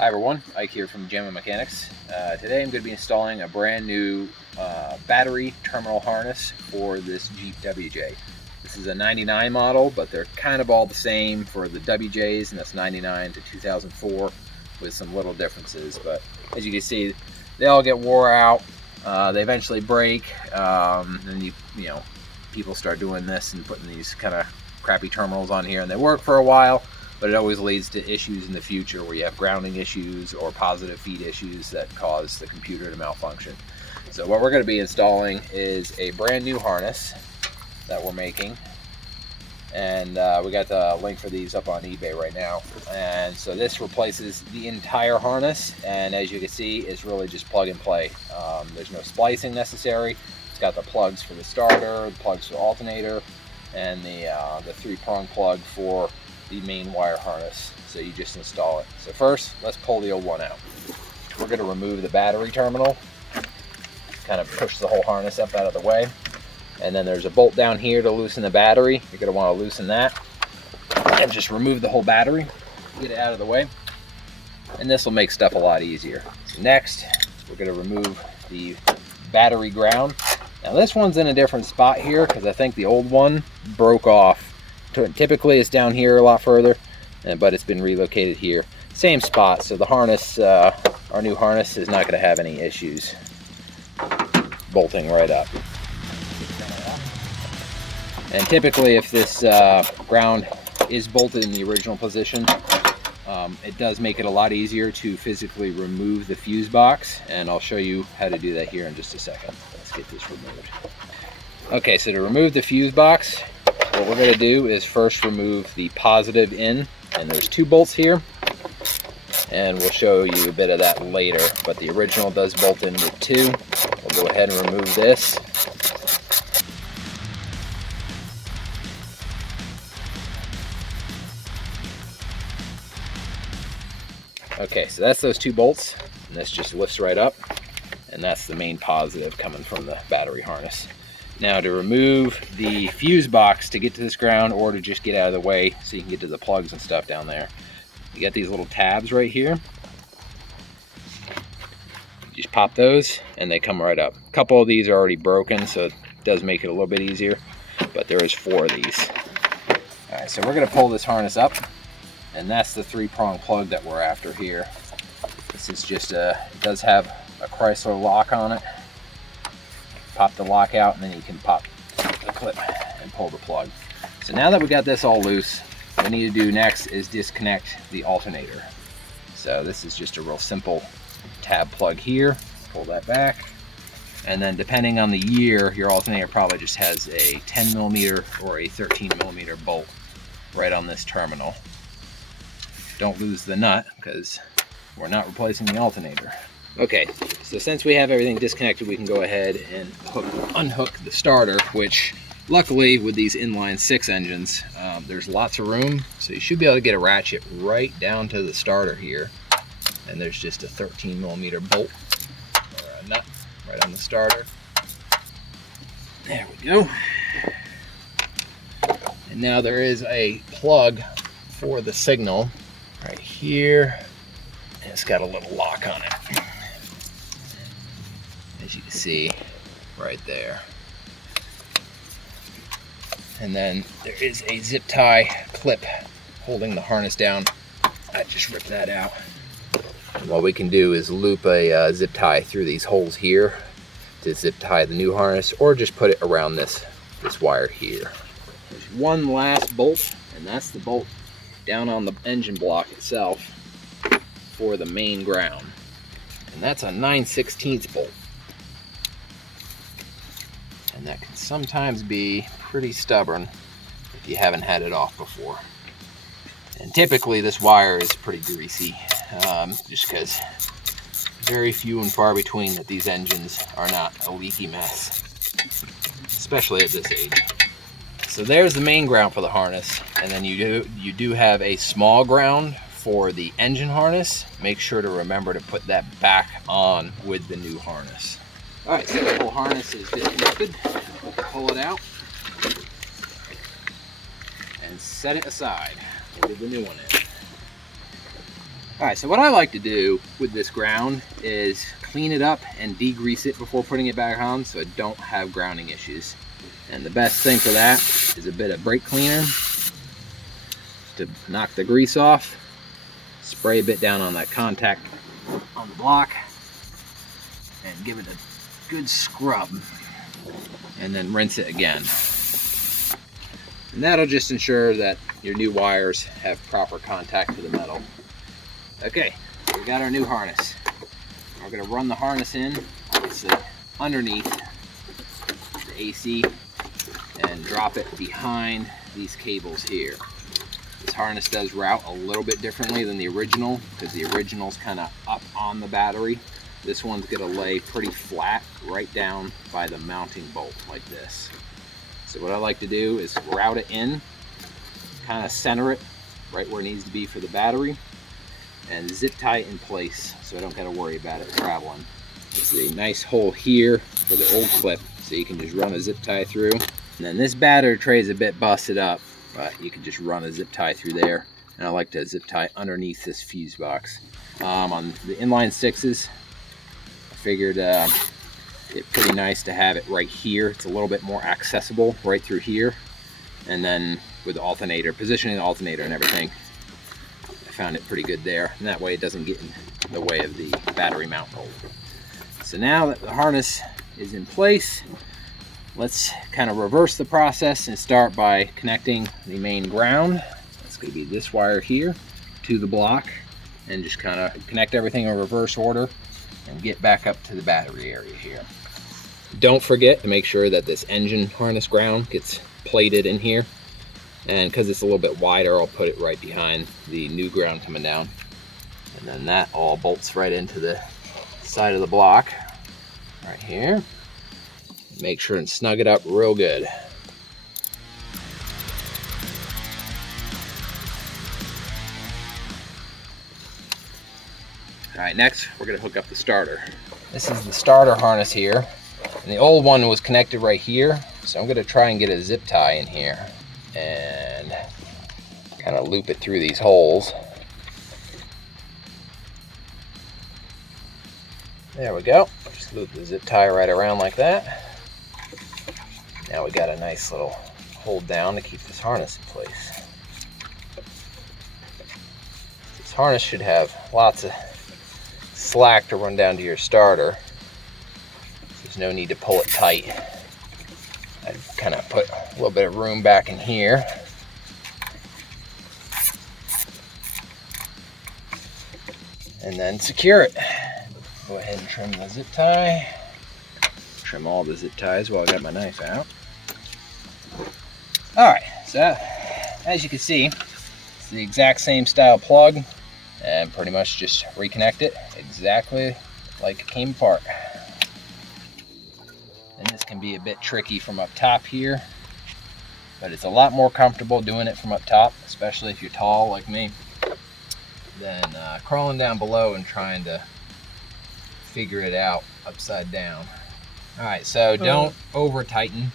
Hi everyone, Ike here from Gemma Mechanics. Today I'm going to be installing a brand new battery terminal harness for this Jeep WJ. This is a 99 model, but they're kind of all the same for the WJs, and that's 99 to 2004 with some little differences. But as you can see, they all get wore out. They eventually break, and you know, people start doing this and putting these kind of crappy terminals on here, and they work for a while. But it always leads to issues in the future where you have grounding issues or positive feed issues that cause the computer to malfunction. So what we're going to be installing is a brand new harness that we're making, and we got the link for these up on eBay right now. And so this replaces the entire harness, and as you can see, it's really just plug and play. There's no splicing necessary. It's got the plugs for the starter, the plugs for the alternator, and the 3-prong plug for the main wire harness. So you just install it. So first, let's pull the old one out. We're going to remove the battery terminal, kind of push the whole harness up out of the way, and then there's a bolt down here to loosen the battery. You're going to want to loosen that and just remove the whole battery, get it out of the way, and this will make stuff a lot easier. So next, we're going to remove the battery ground. Now this one's in a different spot here because I think the old one broke off. Typically it's down here a lot further, but it's been relocated here. Same spot, so the harness, our new harness, is not going to have any issues bolting right up. And typically if this ground is bolted in the original position, it does make it a lot easier to physically remove the fuse box, and I'll show you how to do that here in just a second. Let's get this removed. Okay, so to remove the fuse box, what we're going to do is first remove the positive in, and there's 2 bolts here, and we'll show you a bit of that later, but the original does bolt in with 2. We'll go ahead and remove this. Okay, so that's those 2 bolts, and this just lifts right up, and that's the main positive coming from the battery harness. Now to remove the fuse box to get to this ground, or to just get out of the way so you can get to the plugs and stuff down there, you got these little tabs right here. You just pop those and they come right up. A couple of these are already broken, so it does make it a little bit easier, but there is 4 of these. Alright, so we're going to pull this harness up, and that's the 3-prong plug that we're after here. This is just it does have a Chrysler lock on it. Pop the lock out, and then you can pop the clip and pull the plug. So now that we got this all loose, what we need to do next is disconnect the alternator. So this is just a real simple tab plug here. Pull that back, and then depending on the year, your alternator probably just has a 10mm or a 13mm bolt right on this terminal. Don't lose the nut, because we're not replacing the alternator. Okay, so since we have everything disconnected, we can go ahead and unhook the starter, which luckily with these inline 6 engines, there's lots of room, so you should be able to get a ratchet right down to the starter here. And there's just a 13mm bolt, or a nut, right on the starter. There we go. And now there is a plug for the signal right here, and it's got a little lock on it, as you can see right there. And then there is a zip tie clip holding the harness down. I just ripped that out. And what we can do is loop a zip tie through these holes here to zip tie the new harness, or just put it around this wire here. There's one last bolt, and that's the bolt down on the engine block itself for the main ground. And that's a 9/16 bolt. And that can sometimes be pretty stubborn if you haven't had it off before. And typically this wire is pretty greasy, just because very few and far between that these engines are not a leaky mess, especially at this age. So there's the main ground for the harness, and then you do have a small ground for the engine harness. Make sure to remember to put that back on with the new harness. Alright, so the whole harness is disconnected. Pull it out and set it aside. We'll get the new one in. All right, so what I like to do with this ground is clean it up and degrease it before putting it back on so I don't have grounding issues. And the best thing for that is a bit of brake cleaner to knock the grease off. Spray a bit down on that contact on the block and give it a good scrub, and then rinse it again. And that'll just ensure that your new wires have proper contact to the metal. Okay, we got our new harness. We're going to run the harness in, obviously, underneath the AC and drop it behind these cables here. This harness does route a little bit differently than the original because the original's kind of up on the battery. This one's going to lay pretty flat right down by the mounting bolt like this. So what I like to do is route it in, kind of center it right where it needs to be for the battery, and zip tie it in place so I don't got to worry about it traveling. There's a nice hole here for the old clip so you can just run a zip tie through. And then this battery tray is a bit busted up, but you can just run a zip tie through there. And I like to zip tie underneath this fuse box. On the inline 6s, I figured it's pretty nice to have it right here. It's a little bit more accessible right through here. And then with the alternator, positioning the alternator and everything, I found it pretty good there. And that way it doesn't get in the way of the battery mount bolt. So now that the harness is in place, let's kind of reverse the process and start by connecting the main ground. That's going to be this wire here to the block, and just kind of connect everything in reverse order and get back up to the battery area here. Don't forget to make sure that this engine harness ground gets plated in here, and because it's a little bit wider, I'll put it right behind the new ground coming down, and then that all bolts right into the side of the block right here. Make sure and snug it up real good. All right, next we're going to hook up the starter. This is the starter harness here, and the old one was connected right here, so I'm going to try and get a zip tie in here and kind of loop it through these holes. There we go. Just loop the zip tie right around like that. Now we got a nice little hold down to keep this harness in place. This harness should have lots of slack to run down to your starter. There's no need to pull it tight. I'd kind of put a little bit of room back in here. And then secure it. Go ahead and trim the zip tie. Trim all the zip ties while I got my knife out. Alright, so as you can see, it's the exact same style plug, and pretty much just reconnect it exactly like it came apart. And this can be a bit tricky from up top here, but it's a lot more comfortable doing it from up top, especially if you're tall like me, than crawling down below and trying to figure it out upside down. Alright, so don't over tighten.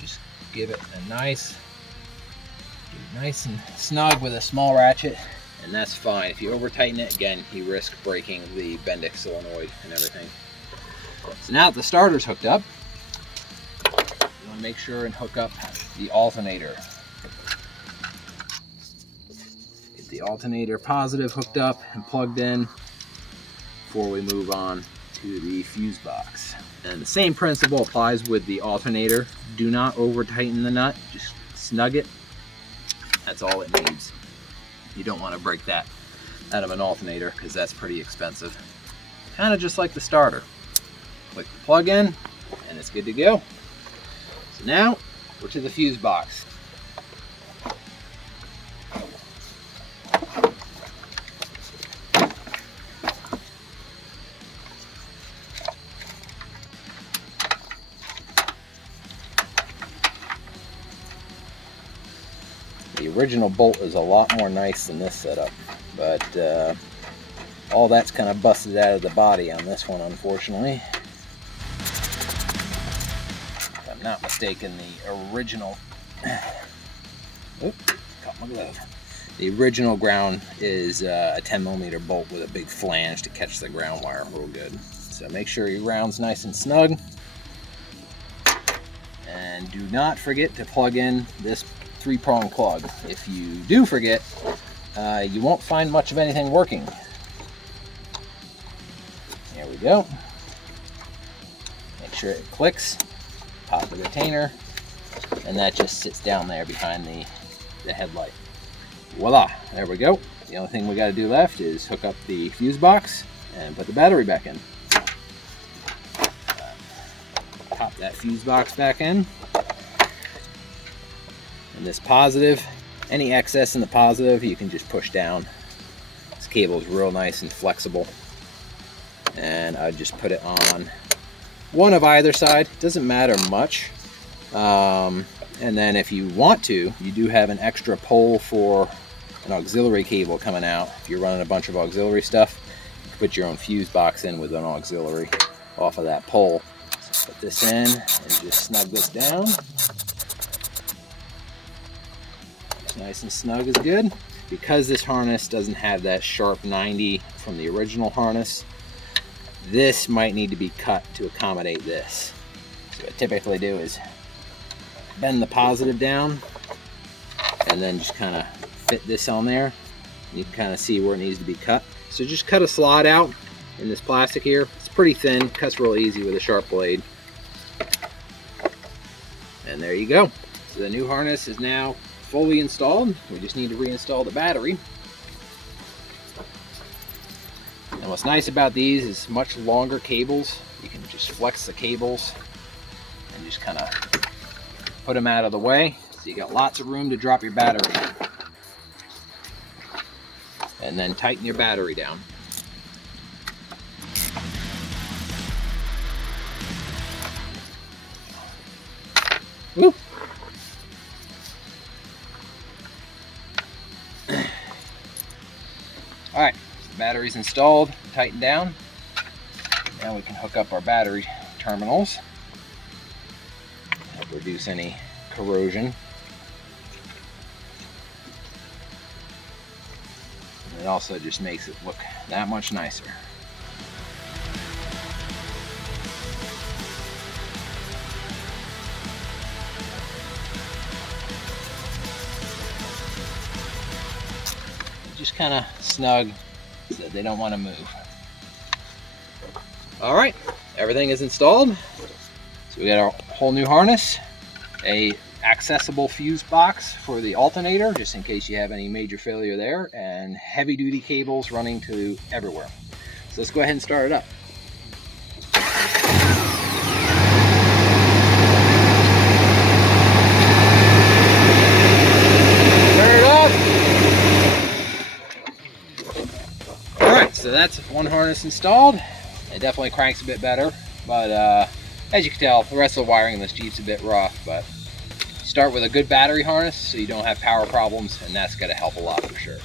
Just give it a nice and snug with a small ratchet, and that's fine. If you over tighten it, again, you risk breaking the Bendix solenoid and everything. So now that the starter's hooked up, you want to make sure and hook up the alternator. Get the alternator positive hooked up and plugged in before we move on to the fuse box. And the same principle applies with the alternator. Do not over tighten the nut, just snug it. That's all it needs. You don't want to break that out of an alternator because that's pretty expensive. Kind of just like the starter. Click the plug in and it's good to go. So now we're to the fuse box. The original bolt is a lot more nice than this setup, but all that's kind of busted out of the body on this one, unfortunately. If I'm not mistaken, the original... Oop, caught my glove. The original ground is a 10mm bolt with a big flange to catch the ground wire real good. So make sure your ground's nice and snug. And do not forget to plug in this 3-prong plug. If you do forget, you won't find much of anything working. There we go. Make sure it clicks. Pop the retainer, and that just sits down there behind the headlight. Voila, there we go. The only thing we got to do left is hook up the fuse box and put the battery back in. Pop that fuse box back in. And this positive, any excess in the positive, you can just push down. This cable is real nice and flexible. And I just put it on one of either side. Doesn't matter much. And then if you want to, you do have an extra pole for an auxiliary cable coming out. If you're running a bunch of auxiliary stuff, you can put your own fuse box in with an auxiliary off of that pole. So put this in and just snug this down. Nice and snug is good. Because this harness doesn't have that sharp 90 from the original harness, this might need to be cut to accommodate this. So what I typically do is bend the positive down and then just kind of fit this on there. You can kind of see where it needs to be cut. So just cut a slot out in this plastic here. It's pretty thin, cuts real easy with a sharp blade. And there you go. So the new harness is now fully installed. We just need to reinstall the battery. And what's nice about these is much longer cables. You can just flex the cables and just kind of put them out of the way. So you got lots of room to drop your battery. And then tighten your battery down. Woo! Alright, so the battery's installed, tightened down. Now we can hook up our battery terminals. Help reduce any corrosion. And it also just makes it look that much nicer. Just kind of snug so they don't want to move. All right, everything is installed. So we got our whole new harness, a accessible fuse box for the alternator, just in case you have any major failure there, and heavy duty cables running to everywhere. So let's go ahead and start it up. So that's one harness installed. It definitely cranks a bit better, but as you can tell, the rest of the wiring in this Jeep's a bit rough. But start with a good battery harness so you don't have power problems, and that's going to help a lot for sure.